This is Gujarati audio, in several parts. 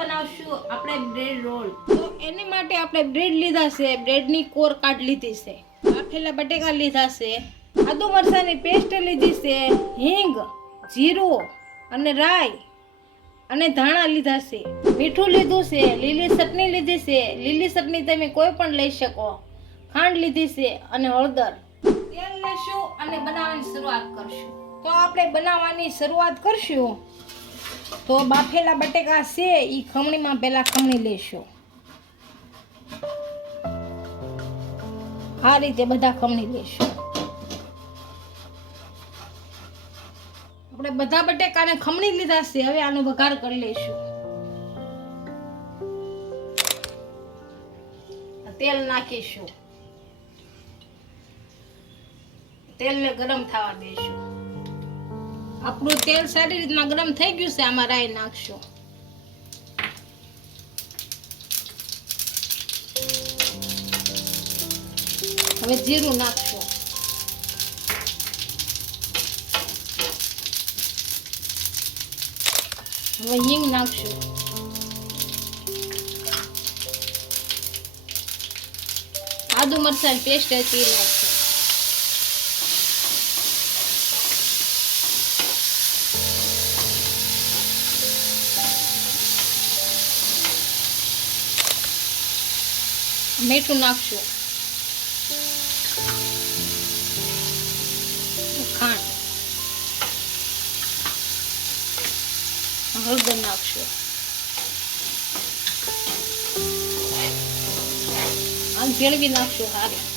બનાવશું આપણે બ્રેડ રોલ. તો એની માટે આપણે બ્રેડ લીધા છે. બ્રેડની કોર કાઢ લીધી છે. બાફેલા બટેકા લીધા છે. આદુ મરચાંની પેસ્ટ લીધી છે. હિંગ, જીરું અને રાઈ અને ધાણા લીધા છે. મીઠું લીધું છે. લીલી ચટણી લીધી છે. લીલી ચટણી તમે કોઈ પણ લઈ શકો. ખાંડ લીધી છે અને હળદર. તેલ લેશું અને બનાવવાની શરૂઆત કરશું. તો આપણે બનાવવાની શરૂઆત કરશું. તો બાફેલા બટેકા છે એ ખમણીમાં પહેલાં ખમણી લેશું. આ રીતે બધા ખમણી લેશો. આપણે બધા બટેકાને ખમણી લીધા છે, હવે આનો વઘાર કરી લઈશું તેલ નાખીશું. તેલને ગરમ થવા દઈશું આપણું તેલ સારી રીતના ગરમ થઈ ગયું છે, આમાં રાઈ નાખશું. હવે જીરું નાખશું. હવે હિંગ નાખશું. આદુ મરચાની પેસ્ટ હતી નાખશું. મીઠું નાખશું. ખાંડ. હળદર નાખશું. આમ ભેળવી નાખશું હારી.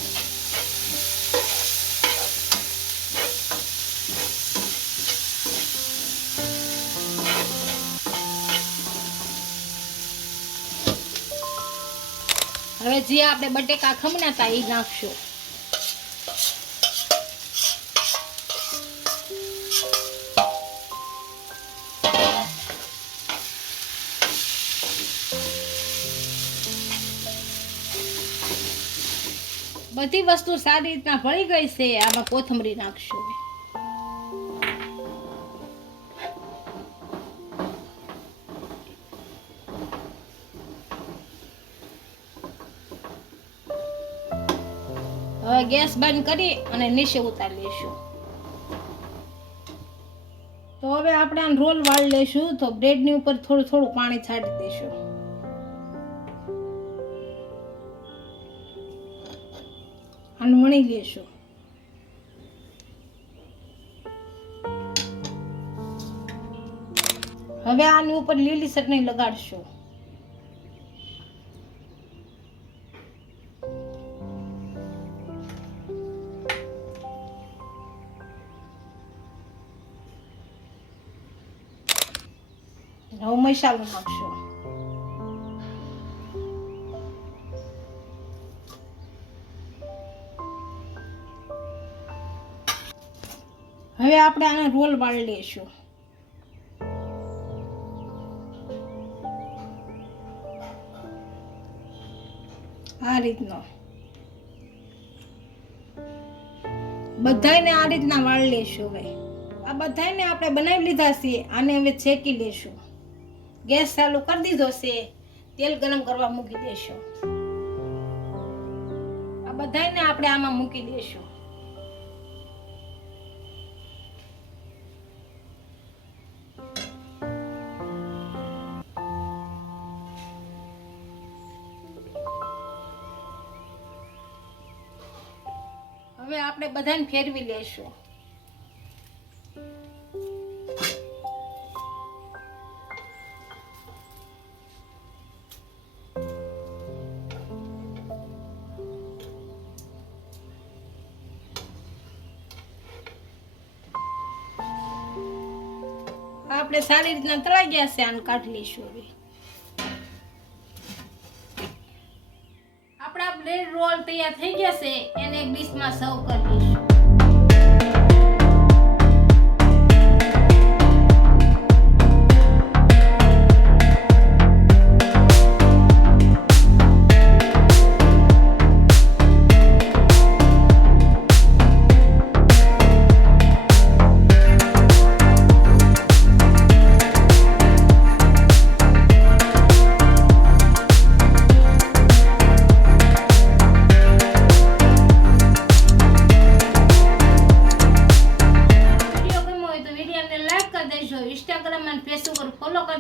હવે જે આપણે બટેકા ખમણા હતા એ નાખશો. બધી વસ્તુ સારી રીતના ભળી ગઈ છે, આમાં કોથમરી નાખશું. હવે ગેસ બંધ કરી અને નીચે ઉતારી લઈશું. તો હવે આપણે આ રોલ વાળી લઈશું. તો બ્રેડની ઉપર થોડું થોડું પાણી છાંટી દઈશું. અને વણી લઈશું. હવે આની ઉપર લીલી ચટણી લગાડશું. હવે મસાલો નાખશું હવે આપણે આને રોલ વાળી લઈશું. આ રીતનો. બધાયને આ રીતના વાળી લેશું હવે. આ બધાને આપણે બનાવી લીધા છે આને હવે છેકી લેશું ગેસ ચાલુ કરી દીધો છે, તેલ ગરમ કરવા મૂકી દેશું. આ બધાને આપણે આમાં મૂકી દેશું. હવે આપણે બધાને ફેરવી લેશું. આપણે સારી રીતના તળાઈ ગયા છે, આને કાઢી લઈશું હવે. આપણા બ્રેડ રોલ તૈયાર થઈ ગયા છે, એને એક ડીશમાં સર્વ કરી